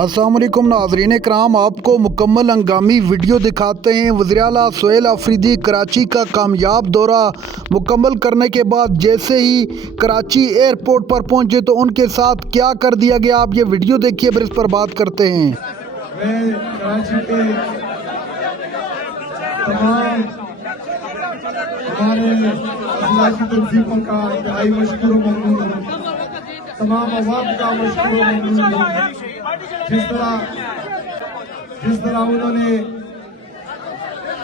अस्सलाम वालेकुम नाज़रीन कराम, आपको मुकम्मल हंगामी वीडियो दिखाते हैं। वज़ीर आला सोहेल आफरीदी कराची का कामयाब दौरा मुकम्मल करने के बाद जैसे ही कराची एयरपोर्ट पर पहुंचे तो उनके साथ क्या कर दिया गया, आप ये वीडियो देखिए, फिर इस पर बात करते हैं। मैं कराची के तमाम हमारे अजला की तंजीमों का इंतहाई मशकूर ममनून हूँ, तमाम अवाम का मशकूर ममनून हूँ। जिस तरह उन्होंने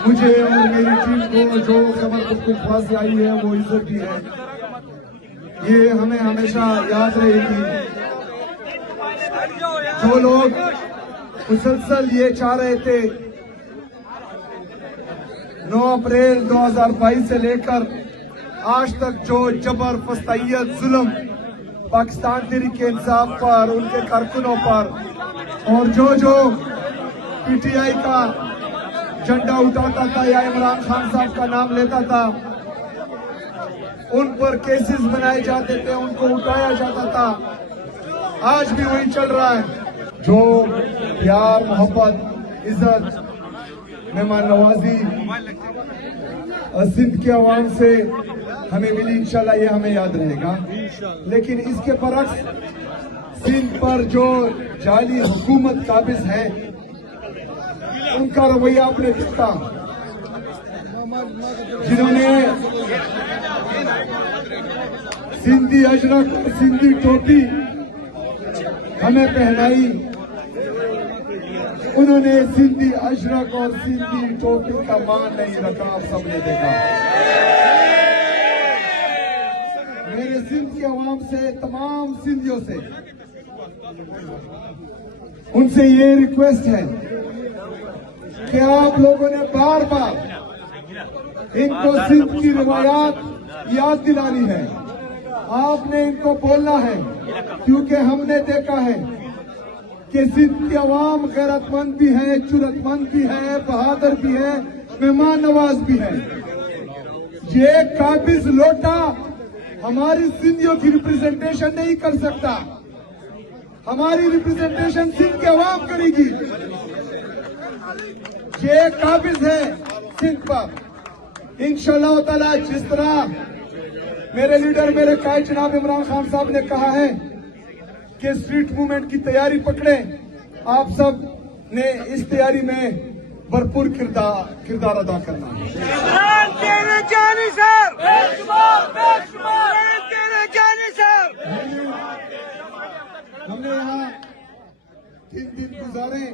मुझे और मेरी टीम को जो खबर खुशबाजी आई है वो इज्जत दी है, ये हमें हमेशा याद रहेगी। जो लोग मुसलसल ये चाह रहे थे 9 अप्रैल 2022 से लेकर आज तक जो जबर, फस्तैयत, जुल्म पाकिस्तान तहरीक इंसाफ पर, उनके कारकुनों पर और जो पीटीआई का झंडा उठाता था या इमरान खान साहब का नाम लेता था, उन पर केसेस बनाए जाते थे, उनको उठाया जाता था, आज भी वही चल रहा है। जो प्यार, मोहब्बत, इज्जत, मेहमान नवाजी सिंध के अवाम से हमें मिली, इंशाल्लाह ये हमें याद रहेगा। लेकिन इसके बरक्स सिंध पर जो जाली हुकूमत काबिज है, उनका रवैया आपने देखा। जिन्होंने सिंधी अजरक और सिंधी टोपी हमें पहनाई, उन्होंने सिंधी अजरक और सिंधी टोपी का मान नहीं रखा, आप सबने देखा। मेरे सिंध के अवाम से, तमाम सिंधियों से, उनसे ये रिक्वेस्ट है कि आप लोगों ने बार बार इनको सिंध की रिवायात याद दिलानी है, आपने इनको बोलना है, क्योंकि हमने देखा है कि सिंध की अवाम गैरतमंद भी है, जुर्रतमंद भी है, बहादुर भी है, मेहमान नवाज भी है। ये काबिज लोटा हमारी सिंधियों की रिप्रेजेंटेशन नहीं कर सकता, हमारी रिप्रेजेंटेशन सिंध के अवाम करेगी। ये काबिज है सिंध पर। इंशाअल्लाह ताला जिस तरह मेरे लीडर, मेरे कायद जनाब इमरान खान साहब ने कहा है कि स्ट्रीट मूवमेंट की तैयारी पकड़े, आप सब ने इस तैयारी में भरपूर किरदार अदा करना है। हमने यहाँ 3 दिन गुजारे,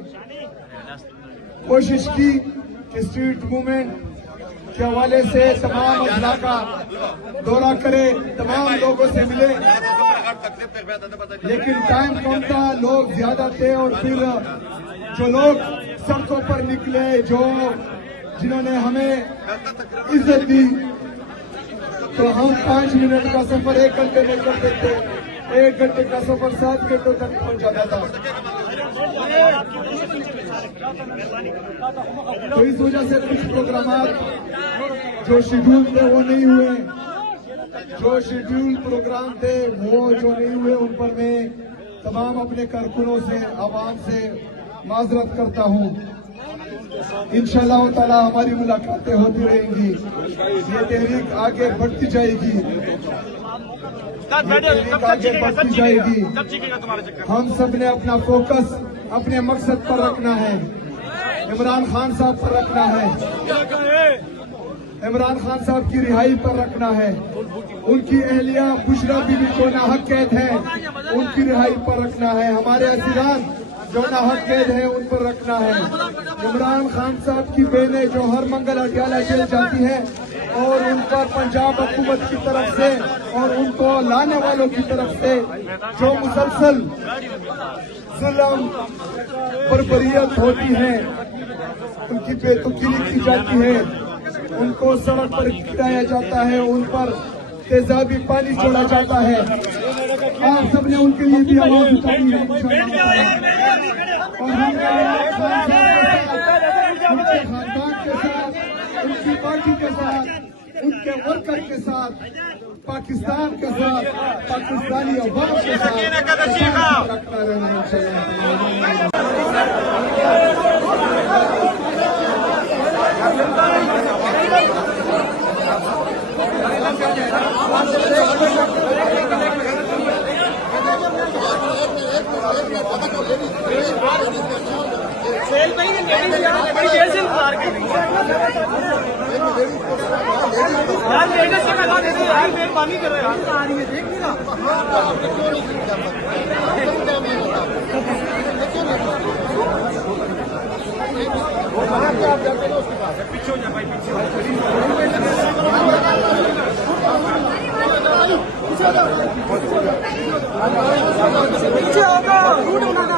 कोशिश की कि स्ट्रीट मूवमेंट के हवाले से तमाम अजला का दौरा करे, तमाम लोगों से मिले, लेकिन टाइम कम था, लोग ज्यादा थे। और फिर जो लोग सड़कों पर निकले, जिन्होंने हमें इज्जत दी, तो हम 5 मिनट का सफर 1 घंटे में कर देते, 1 घंटे का सफर 7 घंटों तक पहुंच जाता था। तो इस वजह से कुछ प्रोग्राम जो शेड्यूल थे वो नहीं हुए, जो शेड्यूल प्रोग्राम थे वो जो नहीं हुए, उन पर मैं तमाम अपने कारकुनों से, आवाम से माजरत करता हूँ। इंशाअल्लाह ताला हमारी मुलाकातें होती रहेंगी, ये तहरीक आगे बढ़ती जाएगी, आगे बढ़ती जाएगी। हम सब ने अपना फोकस अपने मकसद पर रखना है, इमरान खान साहब पर रखना है, इमरान खान साहब की रिहाई पर रखना है, उनकी अहलिया बुशरा बीबी जो नाहक कैद है उनकी रिहाई पर रखना है, हमारे असीरान जो नाहक कैद है उन पर रखना है, इमरान खान साहब की बहनें जो हर मंगल अटियाला जेल जाती है और उन पर पंजाब हुकूमत की तरफ से और उनको लाने वालों की तरफ से जो मुसलसल जुल्म बर्बरियत होती है, उनकी बेतुकीली की जाती है, उनको सड़क पर गिराया जाता है, उन पर तेजाबी पानी छोड़ा जाता है, आप सबने उनके लिए भी आवाज उठाई है। और हम उनके खानदान के साथ, उनकी पार्टी के साथ उनके वर्कर के साथ, पाकिस्तान के साथ, पाकिस्तानी अवाम के साथ रखना रहना इंशाअल्लाह। सेल भाई ने बड़ी देर से इंतजार कर रही है यार, लेटेस्ट से लगा देते यार, मेहरबानी करो यार। आ रही है देख ना, पीछे हो जा भाई, पीछे होगा रूट बनाना।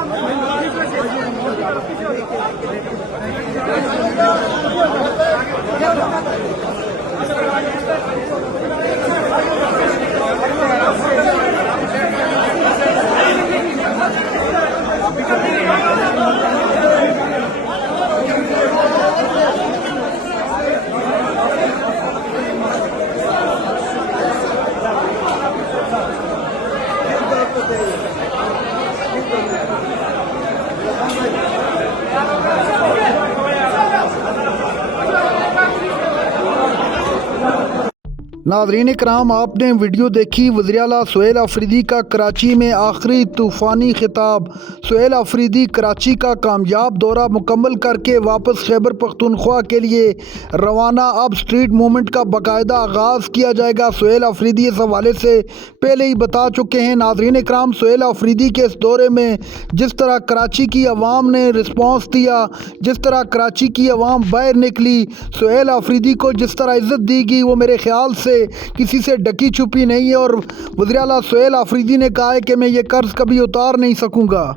नाज़रीन इकराम, आपने वीडियो देखी वज़ीर-ए-आला सुहेल अफरीदी का कराची में आखिरी तूफ़ानी खिताब। सुहेल अफरीदी कराची का कामयाब दौरा मुकम्मल करके वापस खैबर पख्तूनख्वा के लिए रवाना। अब स्ट्रीट मूवमेंट का बाकायदा आगाज़ किया जाएगा। सुहेल अफरीदी इस हवाले से पहले ही बता चुके हैं। नाज़रीन इकराम, सुहेल अफरीदी के इस दौरे में जिस तरह कराची की आवाम ने रिस्पॉन्स दिया, जिस तरह कराची की आवाम बाहर निकली, सुहेल अफरीदी को जिस तरह इज़्ज़त दी गई, वो मेरे ख्याल से किसी से ढकी छुपी नहीं है। और वज़ीर-ए-आला सुहेल अफरीदी ने कहा है कि मैं ये कर्ज कभी उतार नहीं सकूंगा।